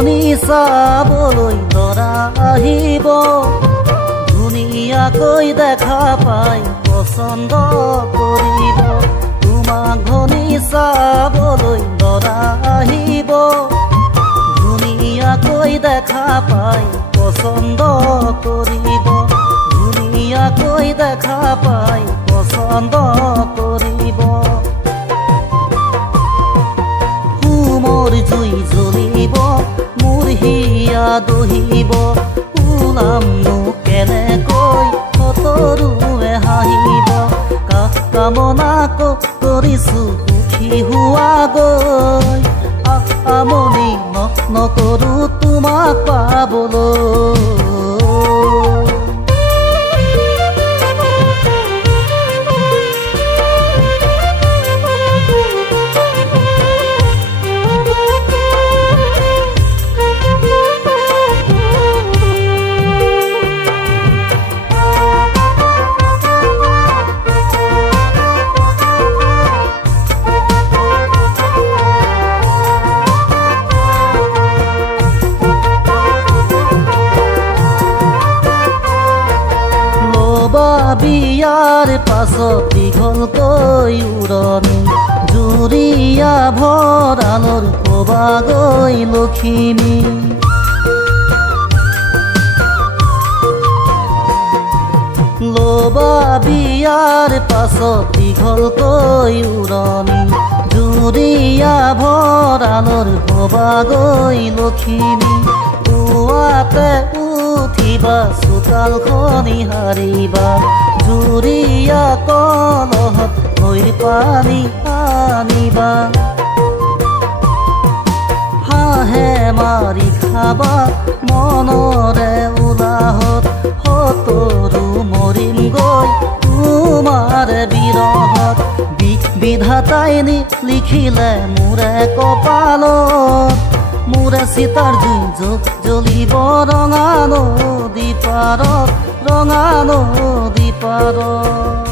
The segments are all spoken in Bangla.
ঘনী চাবলৈ আহিব ধুনীয়াকৈ দেখা পাই পচন্দ কৰিব তোমাক ঘনী চাবলৈ আহিব ধুনীয়াকৈ দেখা পাই পচন্দ কৰিব ধুনীয়াকৈ দেখা পাই পচন্দ কৰিব জুই জ্বলিব মোৰ দহিব দহিব ওলামনো কেনেকৈ সতৰুৱে হাঁহিব? কাষ কামনা ক- কৰিছো সুখী হোৱাগৈ আমনি ন- নকৰো বিয়াৰ পাছত দীঘলকৈ উৰণি জুৰীয়া ভঁৰালৰ কবাগৈ লখিমী ল'বা বিয়াৰ পাছত দীঘলকৈ উৰণি জুৰীয়া ভঁৰালৰ হবাগৈ লখিমী পুৱাতে উঠিবা চোতালখনি হাৰিবা জুৰীয়া কলহত নৈৰ পানী আনিবা। হাঁহে মাৰি খাবা মনৰে উলাহত সতৰু মৰিম গৈ তোমাৰ বিৰহত বিধাতাই নি- লিখিলে মোৰে কপালত। মোৰে সীতার জুই জ- জ্বলিব ৰঙা নদী পাৰত ৰঙা নদী পাৰত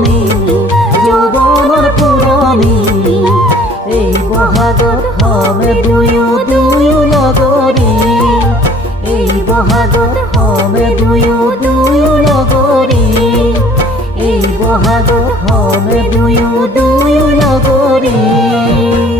পুরানি যৌবনৰ পুরানি এই বহাগত হমে দুয়ো দুয়ো লগৰী এই বহাগত হমে দুয়ো দুয়ো লগৰী এই বহাগত হমে দুয়ো দুয়ো লগৰী